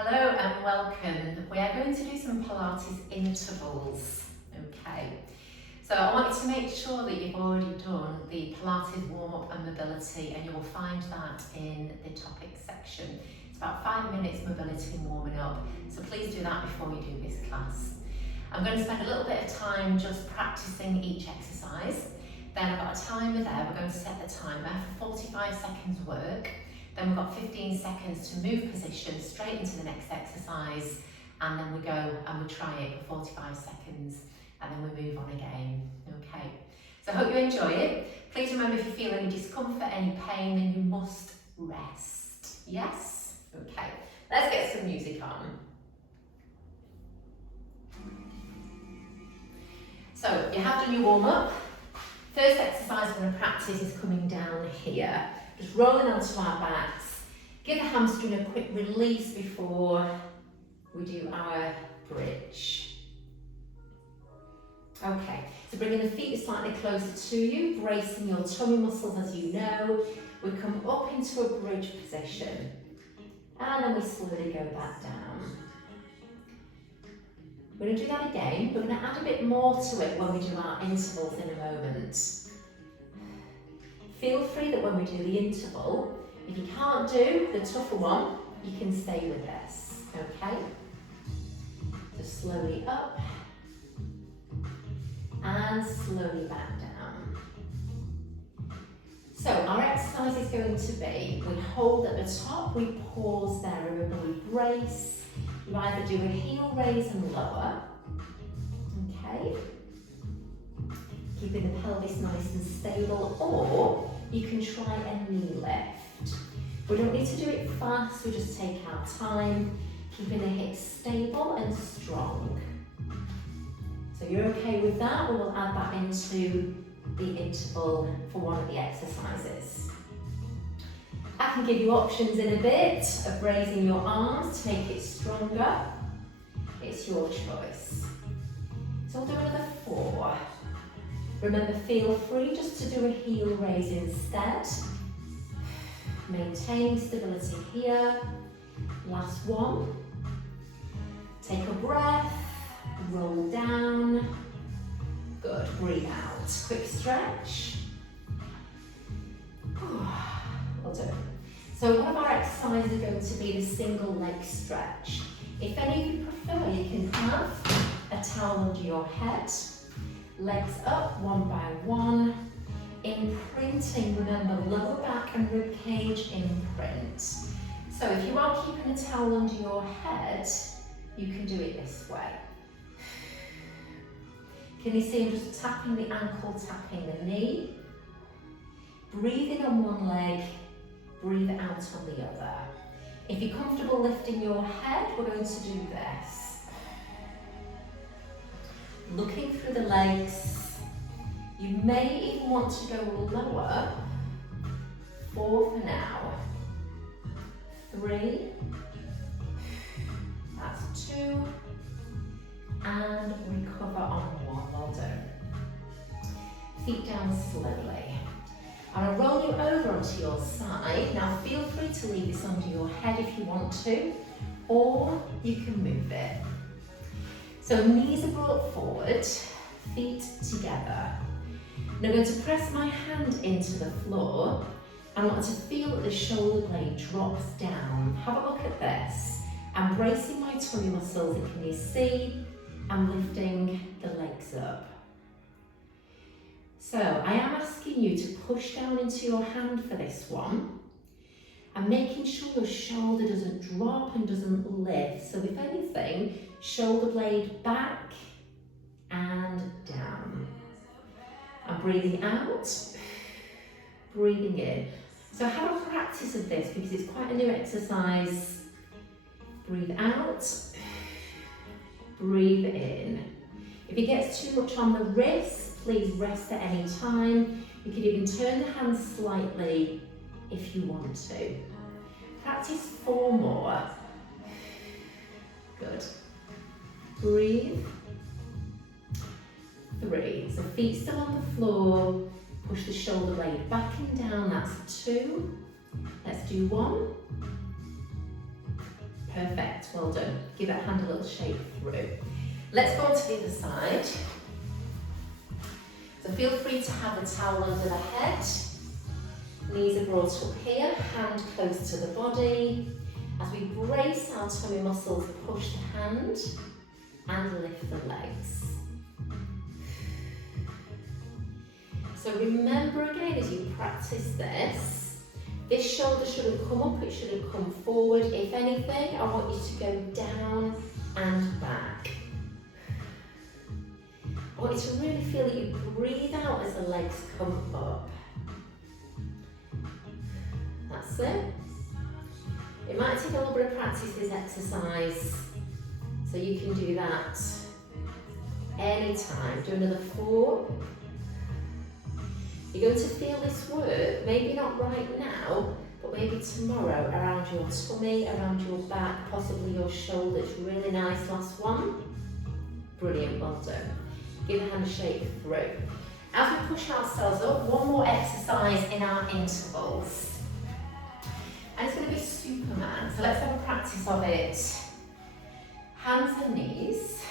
Hello and welcome. We are going to do some Pilates intervals, okay? So I want you to make sure that you've already done the Pilates warm-up and mobility, and you will find that in the topics section. It's about 5 minutes mobility and warming up, so please do that before you do this class. I'm going to spend a little bit of time just practicing each exercise. Then I've got a timer there. We're going to set the timer for 45 seconds work. Then we've got 15 seconds to move position straight into the next exercise, and then we go and we try it for 45 seconds, and then we move on again. Okay, so I hope you enjoy it. Please remember, if you feel any discomfort, any pain, then you must rest. Yes? Okay, let's get some music on. So you have done your warm-up. First exercise we're going to practice is coming down here. Just rolling onto our backs. Give the hamstring a quick release before we do our bridge. Okay, so bringing the feet slightly closer to you, bracing your tummy muscles as you know. We come up into a bridge position, and then we slowly go back down. We're going to do that again. We're going to add a bit more to it when we do our intervals in a moment. Feel free that when we do the interval, if you can't do the tougher one, you can stay with this, okay? Just slowly up and slowly back down. So our exercise is going to be, we hold at the top, we pause there, remember we brace. You either do a heel raise and lower, okay? Keeping the pelvis nice and stable, or you can try a knee lift. We don't need to do it fast, we just take our time, keeping the hips stable and strong. So you're okay with that? We will add that into the interval for one of the exercises. I can give you options in a bit of raising your arms to make it stronger. It's your choice. So we'll do another 4. Remember, feel free just to do a heel raise instead. Maintaining stability here. Last one. Take a breath, roll down. Good, breathe out. Quick stretch. Well done. So one of our exercises is going to be the single leg stretch. If any of you prefer, you can have a towel under your head. Legs up, one by one. Imprinting, remember, lower back and rib cage imprint. So if you are keeping a towel under your head, you can do it this way. Can you see I'm just tapping the ankle, tapping the knee? Breathe in on one leg, breathe out on the other. If you're comfortable lifting your head, we're going to do this. Looking through the legs. You may even want to go lower. 4 for now. 3. That's 2. And recover on 1. Well done. Feet down slowly. I'm going to roll you over onto your side. Now feel free to leave this under your head if you want to, or you can move it. So knees are brought forward, feet together. Now I'm going to press my hand into the floor, and I want to feel that the shoulder blade drops down. Have a look at this. I'm bracing my tummy muscles, and can you see I'm lifting the legs up. So I am asking you to push down into your hand for this one, and making sure your shoulder doesn't drop and doesn't lift. So if anything, shoulder blade back and down. I'm breathing out, breathing in. So have a practice of this because it's quite a new exercise. Breathe out, breathe in. If it gets too much on the wrist, please rest at any time. You can even turn the hands slightly if you want to. Practice 4 more. Good. Breathe. 3. So feet still on the floor. Push the shoulder blade back and down. That's 2. Let's do 1. Perfect, well done. Give that hand a little shake through. Let's go on to the other side. So feel free to have the towel under the head. Knees are brought up here, hand close to the body. As we brace our tummy muscles, push the hand and lift the legs. So remember again as you practice this shoulder shouldn't come up, it shouldn't come forward. If anything, I want you to go down and back. I want you to really feel that you breathe out as the legs come up. That's it. It might take a little bit of practice, this exercise, so you can do that anytime. Do another 4. You're going to feel this work, maybe not right now, but maybe tomorrow, around your tummy, around your back, possibly your shoulders. Really nice, last one. Brilliant, well done. Give the hand a shake through. As we push ourselves up, one more exercise in our intervals. And it's going to be Superman, so let's have a practice of it. Hands and knees.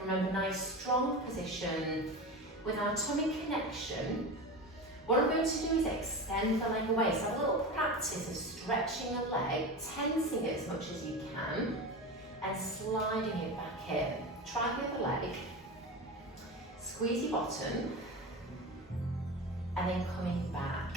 Remember, nice strong position with our tummy connection. What I'm going to do is extend the leg away. So have a little practice of stretching the leg, tensing it as much as you can, and sliding it back in. Try the other leg. Squeeze your bottom, and then coming back.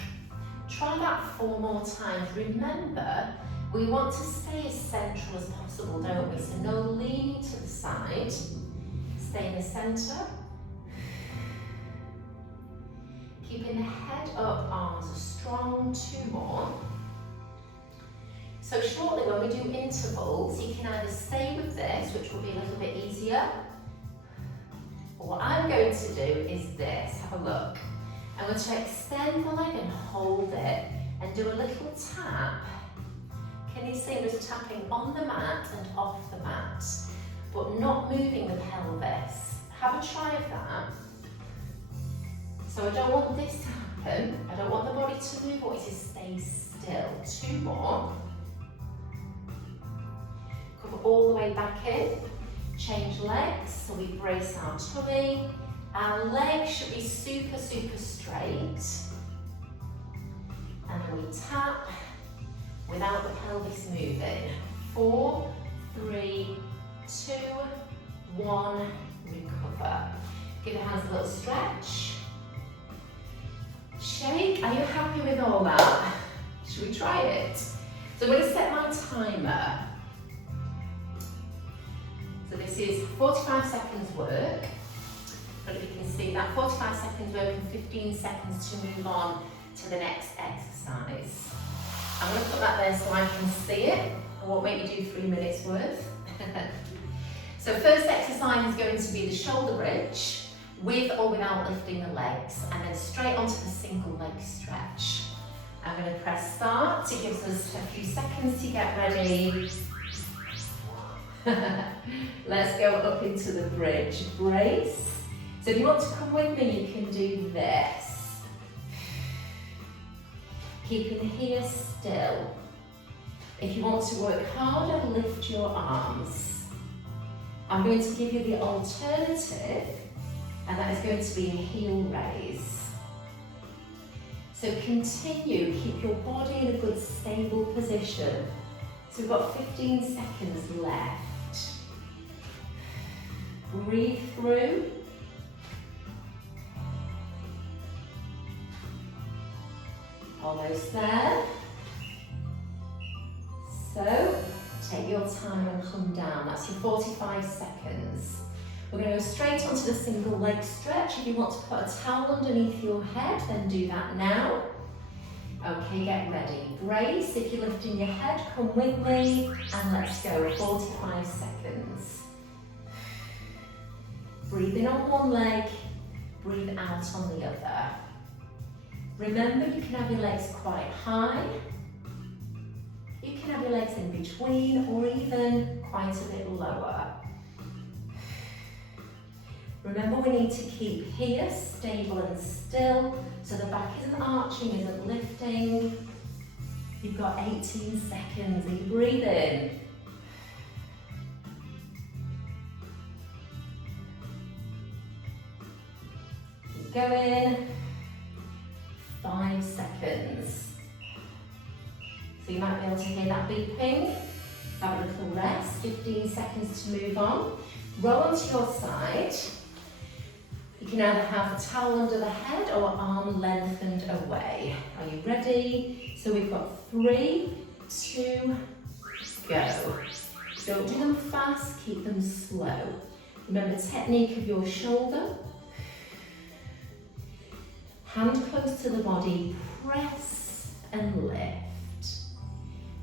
Try that 4 more times. Remember, we want to stay as central as possible, don't we? So no leaning to the side. Stay in the centre. Keeping the head up, arms are strong. 2 more. So shortly when we do intervals, you can either stay with this, which will be a little bit easier, or what I'm going to do is this. Have a look. I'm going to extend the leg and hold it and do a little tap. Can you see I'm just tapping on the mat and off the mat, but not moving the pelvis? Have a try of that. So I don't want this to happen. I don't want the body to move, I want you to stay still. 2 more. Come all the way back in. Change legs, so we brace our tummy. Our legs should be super, super straight. And then we tap without the pelvis moving. 4, 3, 2, 1, recover. Give the hands a little stretch. Shake. Are you happy with all that? Should we try it? So I'm going to set my timer. So this is 45 seconds work. But if you can see that, 45 seconds work and 15 seconds to move on to the next exercise. I'm going to put that there so I can see it. I won't make you do 3 minutes worth. So first exercise is going to be the shoulder bridge, with or without lifting the legs, and then straight onto the single leg stretch. I'm going to press start. It gives us a few seconds to get ready. Let's go up into the bridge. Brace. So if you want to come with me, you can do this. Keeping here still. If you want to work harder, lift your arms. I'm going to give you the alternative, and that is going to be a heel raise. So continue, keep your body in a good stable position. So we've got 15 seconds left. Breathe through. Almost there. So, take your time and come down. That's your 45 seconds. We're going to go straight onto the single leg stretch. If you want to put a towel underneath your head, then do that now. Okay, get ready. Brace. If you're lifting your head, come with me, and let's go. 45 seconds. Breathe in on one leg, breathe out on the other. Remember, you can have your legs quite high. You can have your legs in between, or even quite a bit lower. Remember, we need to keep here stable and still, so the back isn't arching, isn't lifting. You've got 18 seconds. Are you breathing? Keep going. 5 seconds. So you might be able to hear that beeping. Have a little rest, 15 seconds to move on. Roll onto your side. You can either have the towel under the head or arm lengthened away. Are you ready? So we've got 3, 2, go. Don't do them fast, keep them slow. Remember technique of your shoulder. Hand close to the body, press and lift.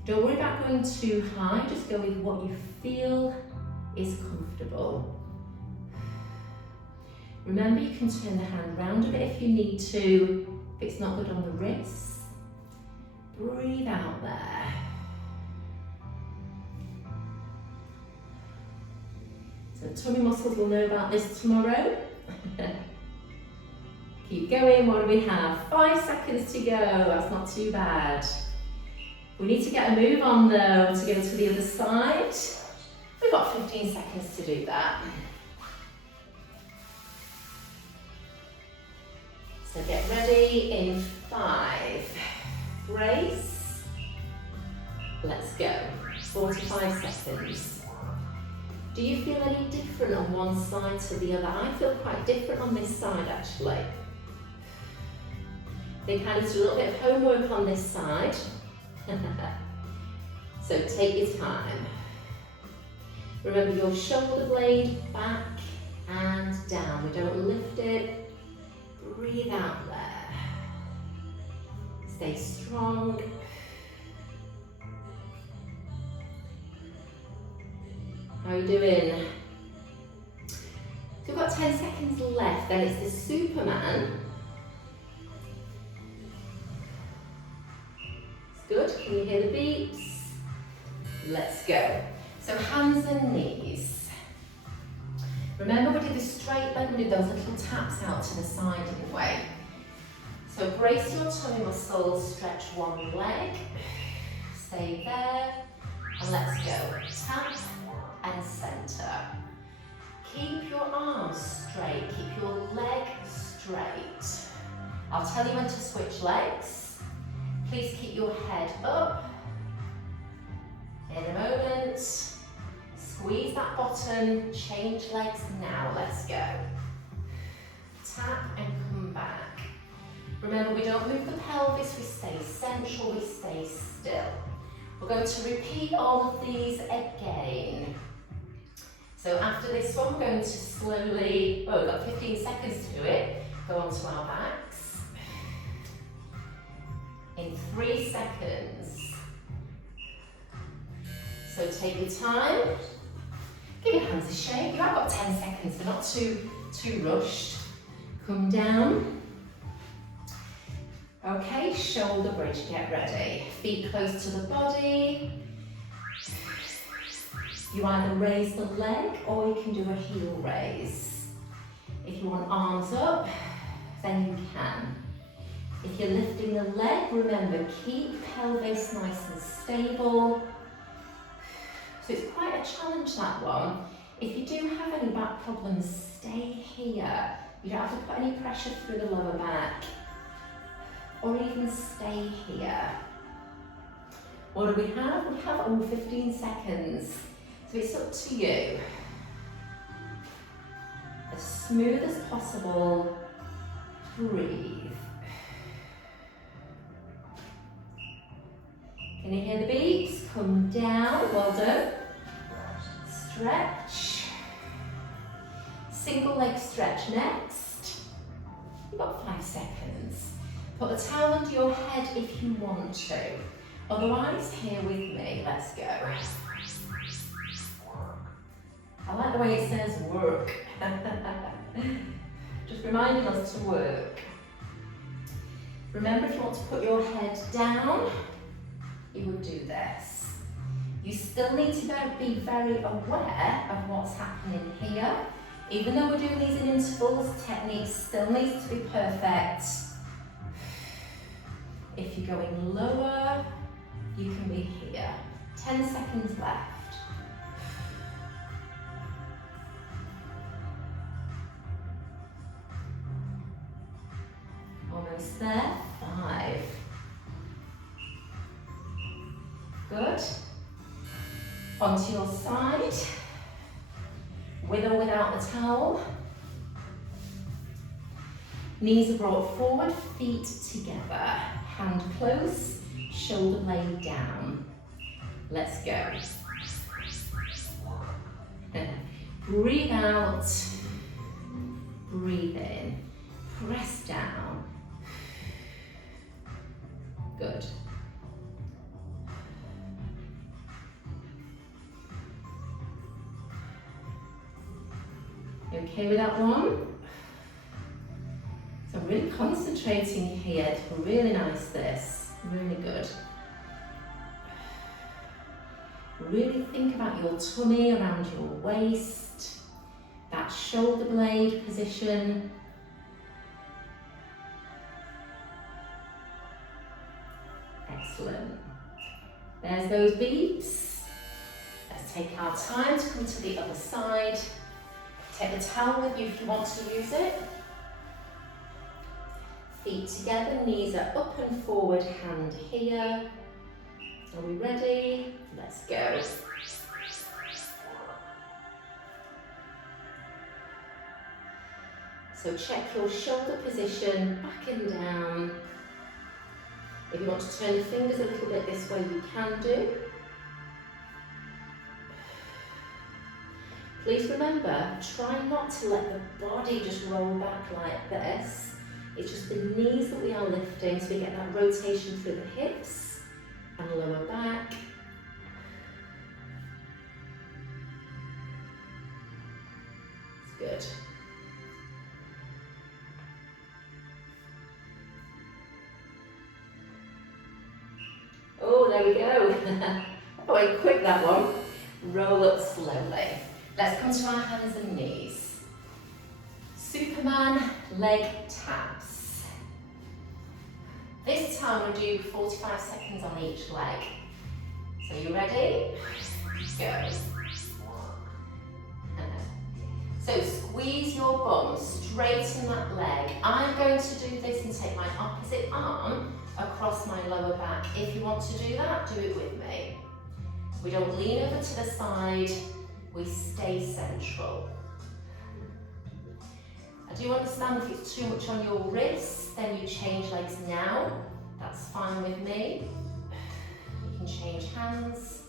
Don't worry about going too high, just go with what you feel is comfortable. Remember, you can turn the hand round a bit if you need to, if it's not good on the wrists. Breathe out there. So tummy muscles will know about this tomorrow. Keep going, what do we have? 5 seconds to go, that's not too bad. We need to get a move on though to go to the other side. We've got 15 seconds to do that. So get ready in 5. Brace. Let's go. 45 seconds. Do you feel any different on one side to the other? I feel quite different on this side actually. I think I need to do a little bit of homework on this side. So take your time. Remember your shoulder blade back and down. We don't lift it. Breathe out there. Stay strong. How are you doing? So we've got 10 seconds left, then it's the Superman. Good, can you hear the beeps? Let's go. So hands and knees. Remember we did the straight leg, we did those little taps out to the side, didn't we? So brace your tummy muscles, stretch one leg, stay there, and let's go. Tap and center. Keep your arms straight, keep your leg straight. I'll tell you when to switch legs. Please keep your head up. In a moment, squeeze that bottom, change legs now, let's go. Tap and come back. Remember, we don't move the pelvis, we stay central, we stay still. We're going to repeat all of these again. So after this one, we're going to slowly, we've got 15 seconds to do it, go onto our backs. In 3 seconds. So take your time, give your hands a shake. You have got 10 seconds, so not too rushed. Come down. Okay, shoulder bridge, get ready. Feet close to the body. You either raise the leg or you can do a heel raise. If you want arms up, then you can. If you're lifting the leg, remember, keep pelvis nice and stable. So it's quite a challenge, that one. If you do have any back problems, stay here. You don't have to put any pressure through the lower back. Or even stay here. What do we have? We have 15 seconds. So it's up to you. As smooth as possible. Breathe. Can you hear the beeps? Come down, well done. Stretch. Single leg stretch next. You've got 5 seconds. Put the towel under your head if you want to. Otherwise, here with me, let's go. I like the way it says work. Just reminding us to work. Remember, if you want to put your head down, you would do this. You still need to be very aware of what's happening here. Even though we're doing these in intervals, technique still needs to be perfect. If you're going lower, you can be here. 10 seconds left. there. 5. Good. Onto your side, with or without the towel. Knees are brought forward, feet together, hand close, shoulder blade down. Let's go. Breathe out, breathe in, press down. Good. You okay with that one? So I'm really concentrating here. It's really nice this, really good. Really think about your tummy around your waist, that shoulder blade position. Excellent. There's those beeps. Let's take our time to come to the other side. Take the towel with you if you want to use it. Feet together, knees are up and forward, hand here. Are we ready? Let's go. So check your shoulder position, back and down. If you want to turn the fingers a little bit this way, you can do. Please remember, try not to let the body just roll back like this. It's just the knees that we are lifting, so we get that rotation through the hips and lower back. It's good. Oh, there we go. That went quick, that one. Roll up slowly. Let's come to our hands and knees. Superman leg taps. This time we do 45 seconds on each leg. So you ready? Go. So squeeze your bum, straighten that leg. I'm going to do this and take my opposite arm across my lower back. If you want to do that, do it with me. We don't lean over to the side, we stay central. I do understand if it's too much on your wrists, then you change legs now. That's fine with me. You can change hands.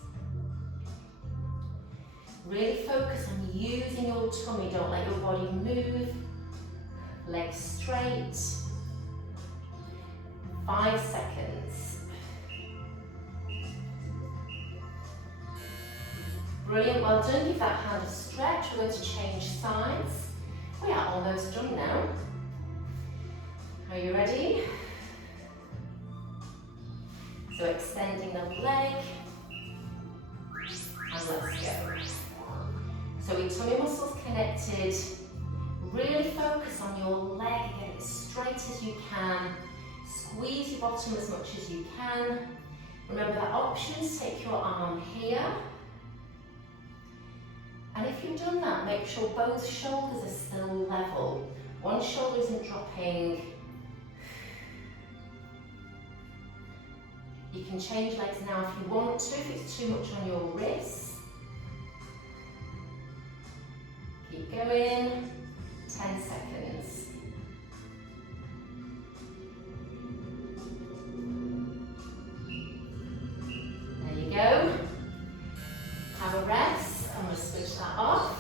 Really focus on using your tummy, don't let your body move. Legs straight. 5 seconds. Brilliant, well done. Give that hand a stretch. We're going to change sides. We are almost done now. Are you ready? So extending the leg. And let's go. So your tummy muscles connected. Really focus on your leg. Get it as straight as you can. Squeeze your bottom as much as you can. Remember that options, take your arm here. And if you've done that, make sure both shoulders are still level. One shoulder isn't dropping. You can change legs now if you want to, if it's too much on your wrists. Keep going. 10 seconds. There you go. Have a rest. I'm going to switch that off.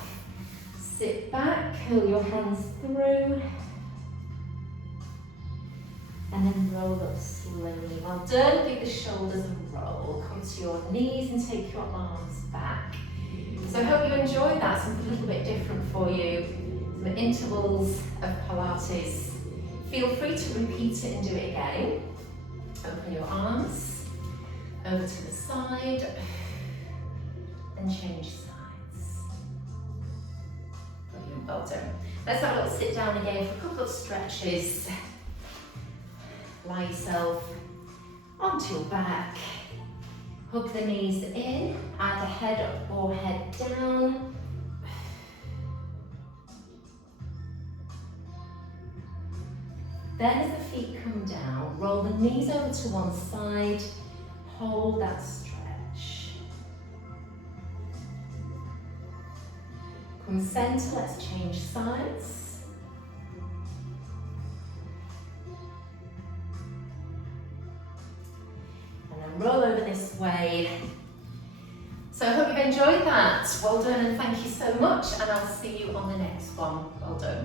Sit back, curl your hands through. And then roll up slowly. Well done. Give the shoulders a roll. Come to your knees and take your arms back. So I hope you enjoyed that. Something a little bit different for you. Some intervals of Pilates. Feel free to repeat it and do it again. Open your arms. Over to the side. And change sides. Brilliant. Well done. Let's have a little sit down again for a couple of stretches. Lie yourself onto your back. Hug the knees in, either head up or head down. Then as the feet come down, roll the knees over to one side, hold that stretch. Come centre, let's change sides. And then roll over this way. So I hope you've enjoyed that. Well done and thank you so much, and I'll see you on the next one. Well done.